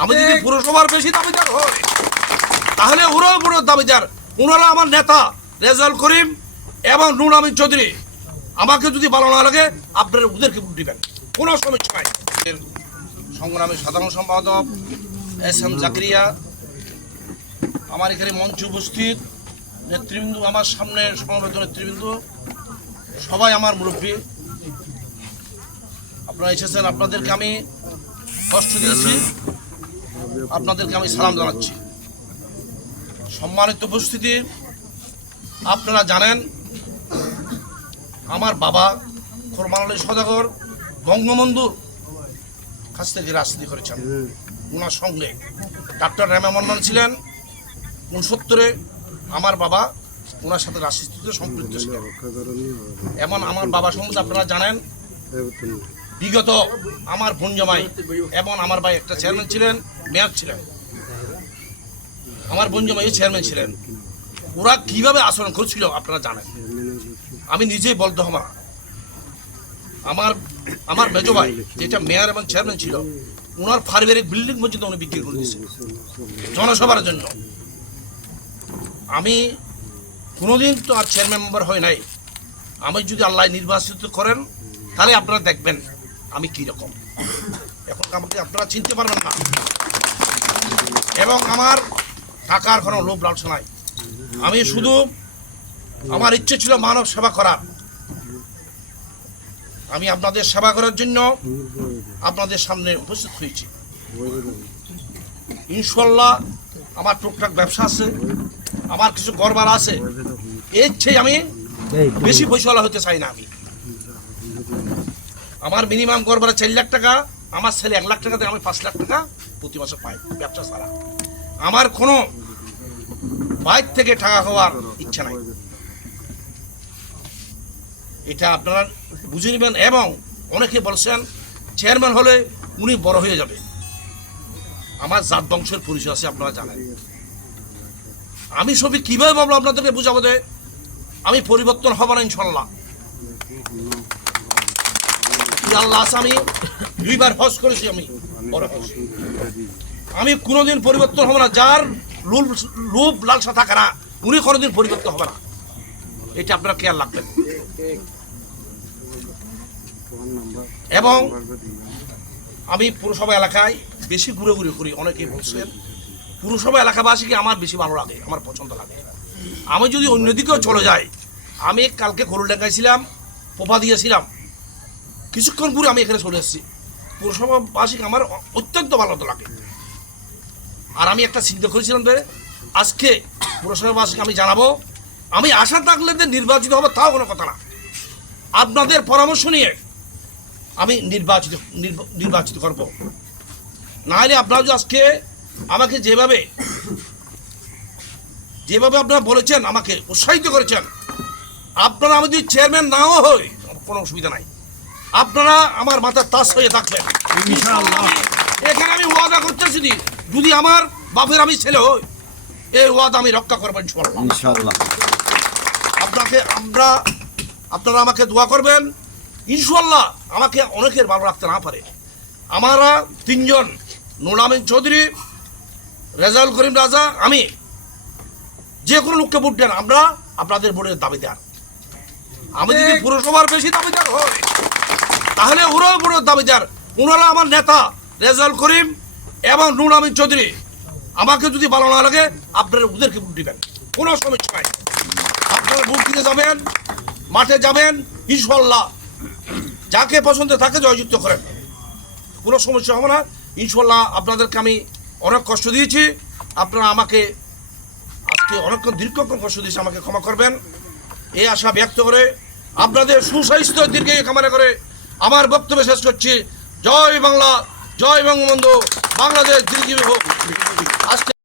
আমি যদি পুরসভার বেশি দাবিদার হই তাহলে ওরাও বড় দাবিদার। ওনারা আমার নেতা রেজাল করিম এবং নুর আমিন চৌধুরী। আমাকে যদি ভালো না লাগে আপনারা ওদেরকে ভোট দিবেন। কোনো সমস্যা নাই। সংগ্রামী সাধারণ সম্পাদক এস এম জাকরিয়া আমার এখানে মঞ্চ উপস্থিত নেতৃবৃন্দ আমার সামনে সমবেত নেতৃবৃন্দ সবাই আমার মুরব্বী। আপনারা এসেছেন আপনাদেরকে আমি কষ্ট দিয়েছি। আপনাদেরকে আমি সালাম জানাচ্ছি। সম্মানিত উপস্থিতি, আপনারা জানেন, আমার বাবা খরমান আলী সদাগর বঙ্গবন্ধুর কাছ থেকে রাজনীতি করেছেন। ওনার সঙ্গে ডাক্তার রেমা মন্ডল ছিলেন, উনসত্তরে আমার বাবা ওনার সাথে রাজনীতিতে সম্পৃক্ত ছিলেন। এমন আমার বাবা সম্বন্ধে আপনারা জানেন, বিগত আমার বোন জামাই এবং আমার ভাই একটা চেয়ারম্যান ছিলেন মেয়র ছিলেন। আমার বোন জামাই চেয়ারম্যান ছিলেন। ওরা কীভাবে আচরণ করছিল আপনারা জানেন? আমি নিজেই বলতে হমা আমার আমার মেজো ভাই, যেটা মেয়র এবং চেয়ারম্যান ছিল, ওনার পারিবারিক বিল্ডিং পর্যন্ত উনি বিক্রি করে দিয়েছে, জনসভার জন্য। আমি কোনোদিন তো আর চেয়ারম্যান মেম্বার হয় নাই। আমি যদি আল্লাহ নির্বাচিত করেন, তাহলে আপনারা দেখবেন আমি কি রকম এখন আমাকে আপনারা চিনতে পারবেন না। এবং আমার টাকার কোনো লোভ লালসা নাই। আমি শুধু আমার ইচ্ছে ছিল মানব সেবা করার। আমি আপনাদের সেবা করার জন্য আপনাদের সামনে উপস্থিত হয়েছি। ইনশাল্লাহ আমার টুকটাক ব্যবসা আছে, আমার কিছু গড়বার আছে। এর চেয়ে আমি বেশি পয়সাওয়ালা হতে চাই না আমি। আমার মিনিমাম গড়বার চার লাখ টাকা আমার ছেলে এক লাখ টাকা থেকে আমি পাঁচ লাখ টাকা প্রতি মাসে পাই, ব্যবসা ছাড়া। আমার কোনো বাইর থেকে টাকা খাওয়ার ইচ্ছা নাই। এটা আপনারা বুঝে নেবেন এবং অনেকে বলছেন, চেয়ারম্যান হলে উনি বড় হয়ে যাবে। আমার জাত বংশের পরিচয় আছে, আপনারা জানেন। আমি সবই কীভাবে ভাবলো আপনাদেরকে বুঝাবো যে, আমি পরিবর্তন হব না ইনশাল্লাহ আল্লাহ আমি দুইবার হজ করেছি আমি। আমি কোনোদিন পরিবর্তন হব না, যার লুপ লুপ লালসা থাকে না, উনি কোনোদিন পরিবর্তন হবে না। এটা আপনারা কেয়ার রাখবেন। এবং আমি পুরসভা এলাকায় বেশি ঘুরে ঘুরে করি অনেকেই বলছেন, পুরসভা এলাকাবাসীকে আমার বেশি ভালো লাগে, আমার পছন্দ লাগে। আমি যদি অন্যদিকেও চলে যাই, আমি কালকে খোলডাঙ্গায় ছিলাম, পোপা দিয়েছিলাম কিছুক্ষণ পরে আমি এখানে চলে এসেছি। পুরসভাবাসীকে আমার অত্যন্ত ভালো লাগে আর আমি একটা চিন্তা করেছিলাম যে আজকে পুরসভাবাসীকে আমি জানাব। আমি আশা থাকলে যে নির্বাচিত হবে তাও কোনো কথা না। আপনাদের পরামর্শ নিয়ে আমি নির্বাচিত, নির্ব- নির্বাচিত করব। না হলে আপনারা আজকে আমাকে যেভাবে যেভাবে আপনারা বলেছেন, আমাকে উৎসাহিত করেছেন, আপনারা আমি যদি চেয়ারম্যান নাও হই কোনো অসুবিধা নাই। আপনারা আমার মাথার তাস হয়ে থাকবেন এখানে আমি ওয়াদা করতেছি দি, যদি আমার বাপের আমি ছেলে হই এই ওয়াদা আমি রক্ষা করবেন ইনশাল্লাহ আপনাকে আমরা আপনারা আমাকে দোয়া করবেন। ইনশাল্লাহ আমাকে অনেকের ভালো রাখতে না পারে। আমারা তিনজন নুরামিন চৌধুরী রেজাউল করিম রাজা আমি। যে কোনো লোককে ভোট দেন আমরা আপনাদের ভোটের দাবিদার। আমি যদি পুরসভার বেশি দাবিদার হই তাহলে ওরাও বড় দাবিদার। ওনারা আমার নেতা, রেজাউল করিম এবং নুর আমিন চৌধুরী। আমাকে যদি ভালো না লাগে, আপনারা ওদেরকে ভোট দিবেন। কোনো সমস্যা নাই। আপনারা ভোট দিতে যাবেন, মাঠে যাবেন ইনশাল্লাহ যাকে পছন্দ তাকে জয়যুক্ত করেন। কোনো সমস্যা হবে না। ইনশাল্লাহ আপনাদেরকে আমি অনেক কষ্ট দিয়েছি। আপনারা আমাকে আজকে অনেকক্ষণ দীর্ঘক্ষণ কষ্ট দিয়েছে, আমাকে ক্ষমা করবেন। এই আশা ব্যক্ত করে আপনাদের সুস্বাস্থ্য দীর্ঘ কামনা করে আমার বক্তব্য শেষ করছি। জয় বাংলা জয় বঙ্গবন্ধু বাংলাদেশ দিল্লি হোক। আজকে